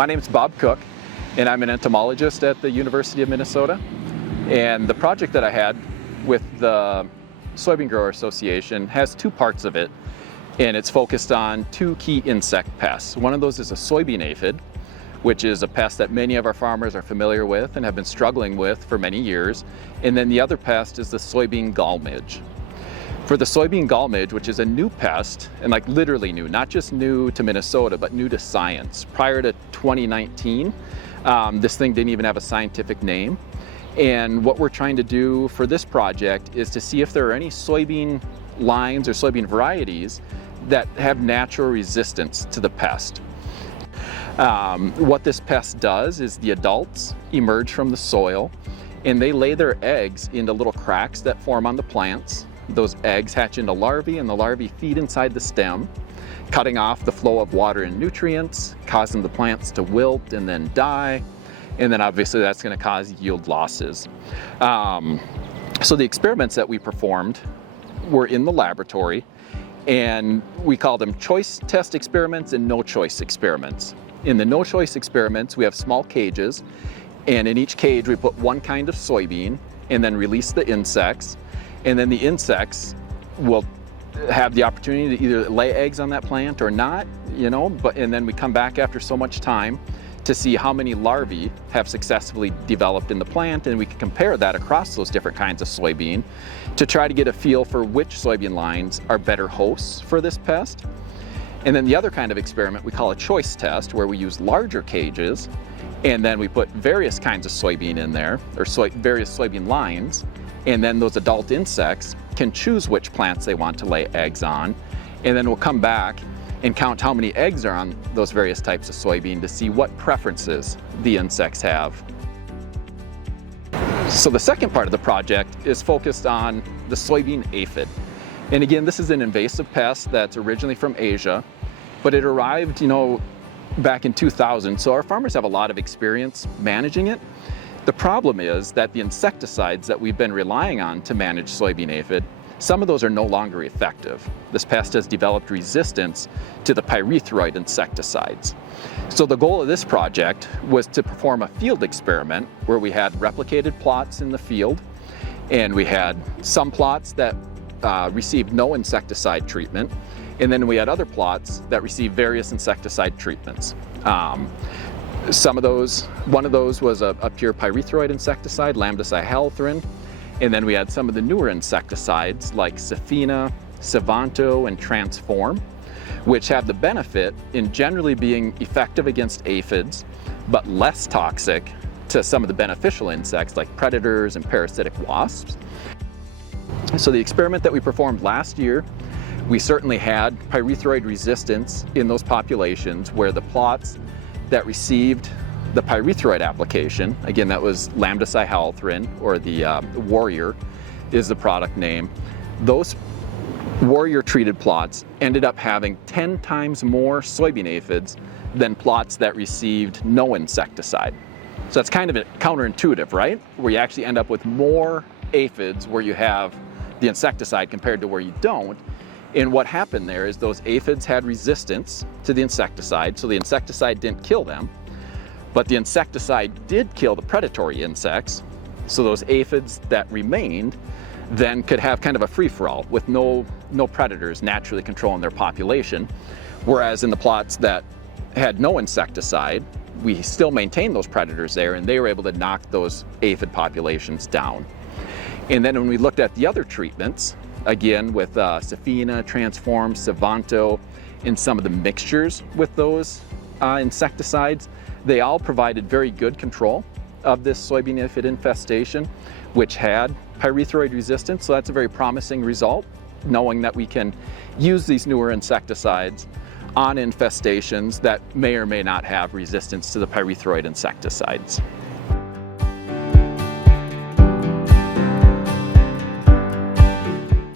My name is Bob Koch, and I'm an entomologist at the University of Minnesota. And the project that I had with the Soybean Grower Association has two parts of it, and it's focused on two key insect pests. One of those is a soybean aphid, which is a pest that many of our farmers are familiar with and have been struggling with for many years. And then the other pest is the soybean gall midge. For the soybean gall midge, which is a new pest, and like literally new, not just new to Minnesota, but new to science. Prior to 2019, this thing didn't even have a scientific name. And what we're trying to do for this project is to see if there are any soybean lines or soybean varieties that have natural resistance to the pest. What this pest does is the adults emerge from the soil and they lay their eggs into little cracks that form on the plants. Those eggs hatch into larvae, and the larvae feed inside the stem, cutting off the flow of water and nutrients, causing the plants to wilt and then die. And then obviously that's going to cause yield losses. So the experiments that we performed were in the laboratory, and we call them choice test experiments and no choice experiments. In the no choice experiments, we have small cages, and in each cage we put one kind of soybean and then release the insects. And then the insects will have the opportunity to either lay eggs on that plant or not, and then we come back after so much time to see how many larvae have successfully developed in the plant, and we can compare that across those different kinds of soybean to try to get a feel for which soybean lines are better hosts for this pest. And then the other kind of experiment we call a choice test, where we use larger cages and then we put various kinds of soybean in there, or various soybean lines, and then those adult insects can choose which plants they want to lay eggs on, and then we'll come back and count how many eggs are on those various types of soybean to see what preferences the insects have. So the second part of the project is focused on the soybean aphid. And again, this is an invasive pest that's originally from Asia, but it arrived, back in 2000, so our farmers have a lot of experience managing it. The problem is that the insecticides that we've been relying on to manage soybean aphid, some of those are no longer effective. This pest has developed resistance to the pyrethroid insecticides. So the goal of this project was to perform a field experiment where we had replicated plots in the field, and we had some plots that received no insecticide treatment, and then we had other plots that received various insecticide treatments. One of those was a pure pyrethroid insecticide, lambda-cyhalothrin, and then we had some of the newer insecticides like Safina, Savanto, and Transform, which have the benefit in generally being effective against aphids, but less toxic to some of the beneficial insects like predators and parasitic wasps. So the experiment that we performed last year, we certainly had pyrethroid resistance in those populations where the plots that received the pyrethroid application, again that was lambda-cyhalothrin, or the Warrior is the product name, those Warrior treated plots ended up having 10 times more soybean aphids than plots that received no insecticide. So that's kind of counterintuitive, right? Where you actually end up with more aphids where you have the insecticide compared to where you don't. And what happened there is those aphids had resistance to the insecticide, so the insecticide didn't kill them, but the insecticide did kill the predatory insects, so those aphids that remained then could have kind of a free-for-all with no predators naturally controlling their population, whereas in the plots that had no insecticide, we still maintained those predators there, and they were able to knock those aphid populations down. And then when we looked at the other treatments, again with Safina, Transform, Savanto, and some of the mixtures with those insecticides, they all provided very good control of this soybean aphid infestation, which had pyrethroid resistance. So that's a very promising result, knowing that we can use these newer insecticides on infestations that may or may not have resistance to the pyrethroid insecticides.